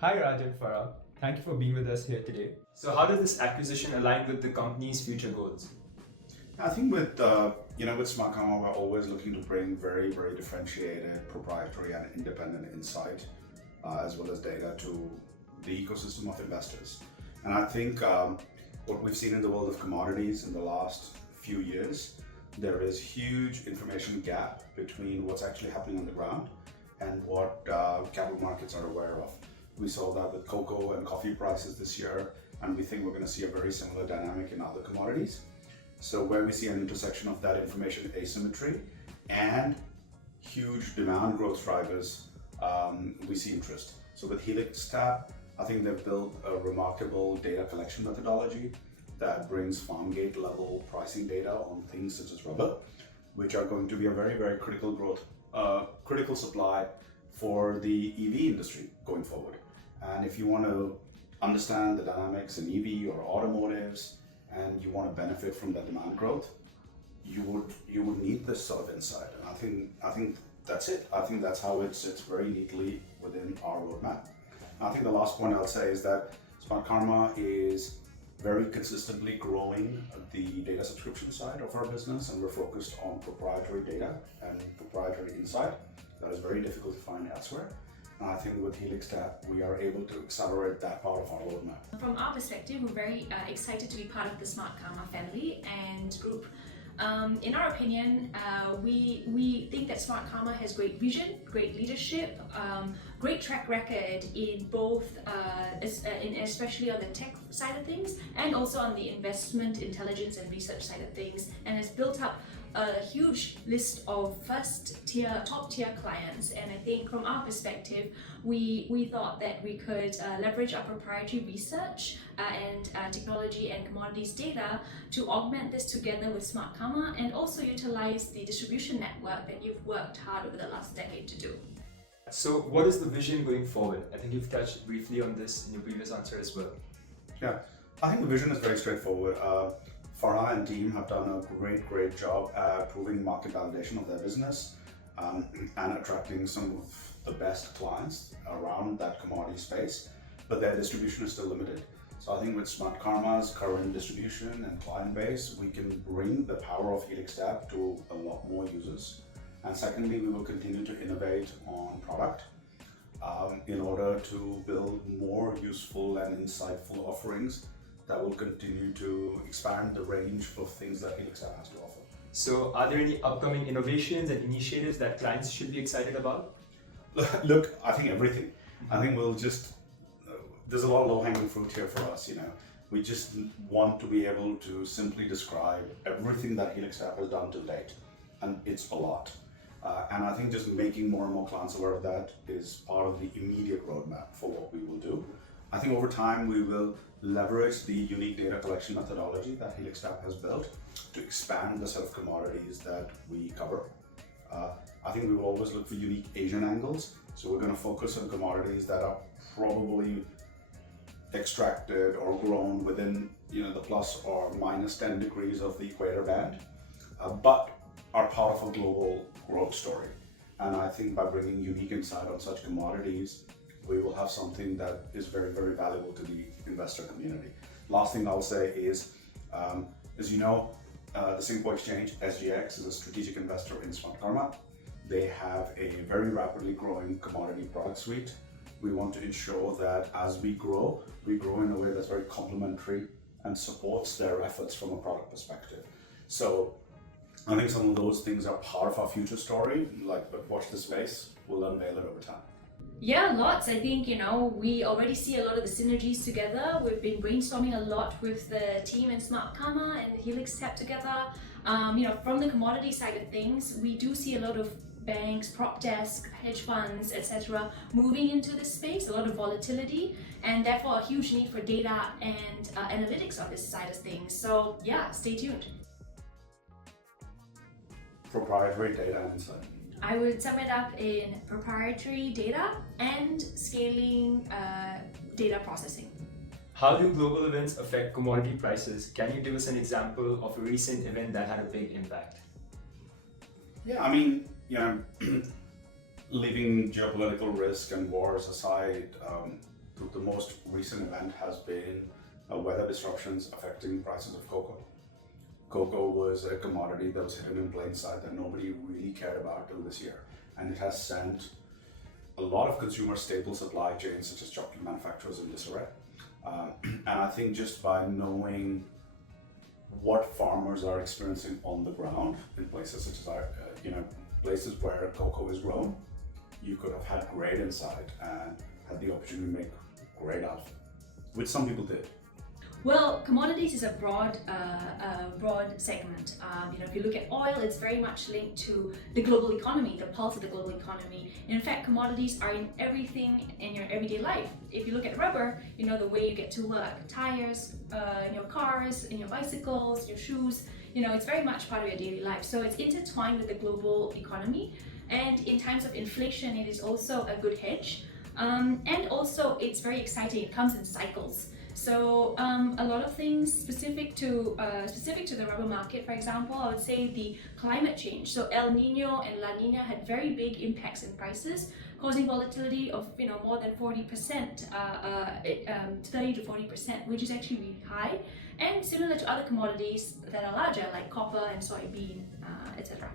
Hi Raj and Farah, thank you for being with us here today. So how does this acquisition align with the company's future goals? I think with with Smartkarma, we're always looking to bring very, very differentiated, proprietary, and independent insight, as well as data to the ecosystem of investors. And I think what we've seen in the world of commodities in the last few years, there is huge information gap between what's actually happening on the ground and what capital markets are aware of. We saw that with cocoa and coffee prices this year, and we think we're going to see a very similar dynamic in other commodities. So where we see an intersection of that information asymmetry and huge demand growth drivers, we see interest. So with Helixtap, I think they've built a remarkable data collection methodology that brings farm gate level pricing data on things such as rubber, which are going to be a very, very critical supply for the EV industry going forward. And if you want to understand the dynamics in EV or automotives, and you want to benefit from that demand growth, you would need this sort of insight. And I think that's it. I think that's how it sits very neatly within our roadmap. I think the last point I'll say is that Smartkarma is very consistently growing the data subscription side of our business, and we're focused on proprietary data and proprietary insight that is very difficult to find elsewhere. And I think with Helixtap, we are able to accelerate that part of our roadmap. From our perspective, we're very excited to be part of the Smartkarma family and group. In our opinion, we think that Smartkarma has great vision, great leadership, great track record in both, especially on the tech side of things, and also on the investment, intelligence, and research side of things, and has built up a huge list of top tier clients. And I think from our perspective, we thought that we could leverage our proprietary research and technology and commodities data to augment this together with Smartkarma, and also utilize the distribution network that you've worked hard over the last decade to do. So what is the vision going forward? I think you've touched briefly on this in your previous answer as well. Yeah, I think the vision is very straightforward. Farah and team have done a great job at proving market validation of their business and attracting some of the best clients around that commodity space, but their distribution is still limited. So I think with Smartkarma's current distribution and client base, we can bring the power of Helixtap to a lot more users. And secondly, we will continue to innovate on product in order to build more useful and insightful offerings that will continue to expand the range of things that Helixtap has to offer. So are there any upcoming innovations and initiatives that clients should be excited about? Look, I think everything. I think there's a lot of low-hanging fruit here for us, We just want to be able to simply describe everything that Helixtap has done to date, and it's a lot. And I think just making more and more clients aware of that is part of the immediate roadmap for what we will do. I think over time we will leverage the unique data collection methodology that Helixtap has built to expand the set of commodities that we cover. I think we will always look for unique Asian angles. So we're going to focus on commodities that are probably extracted or grown within the plus or minus 10 degrees of the equator band, but are part of a global growth story. And I think by bringing unique insight on such commodities, we will have something that is very, very valuable to the investor community. Last thing I'll say is, as you know, the Singapore Exchange, SGX, is a strategic investor in Smartkarma. They have a very rapidly growing commodity product suite. We want to ensure that as we grow in a way that's very complementary and supports their efforts from a product perspective. So I think some of those things are part of our future story, but watch this space, we'll unveil it over time. Yeah, lots. I think, we already see a lot of the synergies together. We've been brainstorming a lot with the team in Smartkarma and Helixtap together. From the commodity side of things, we do see a lot of banks, prop desk, hedge funds, etc. moving into this space, a lot of volatility, and therefore a huge need for data and analytics on this side of things. So yeah, stay tuned. Proprietary data and insight. I would sum it up in proprietary data and scaling data processing. How do global events affect commodity prices? Can you give us an example of a recent event that had a big impact? Yeah, leaving geopolitical risk and wars aside, the most recent event has been weather disruptions affecting prices of cocoa. Cocoa was a commodity that was hidden in plain sight that nobody really cared about till this year, and it has sent a lot of consumer staple supply chains such as chocolate manufacturers in disarray. And I think just by knowing what farmers are experiencing on the ground in places such as places where cocoa is grown, you could have had great insight and had the opportunity to make great alpha, which some people did. Well, commodities is a broad segment. If you look at oil, it's very much linked to the global economy, the pulse of the global economy. In fact, commodities are in everything in your everyday life. If you look at rubber, the way you get to work, tires, in your cars, in your bicycles, your shoes, it's very much part of your daily life. So it's intertwined with the global economy. And in times of inflation, it is also a good hedge. And also, it's very exciting. It comes in cycles. So a lot of things specific to the rubber market, for example, I would say the climate change. So El Nino and La Nina had very big impacts in prices, causing volatility of more than 40%, 30 to 40%, which is actually really high, and similar to other commodities that are larger like copper and soybean, etc.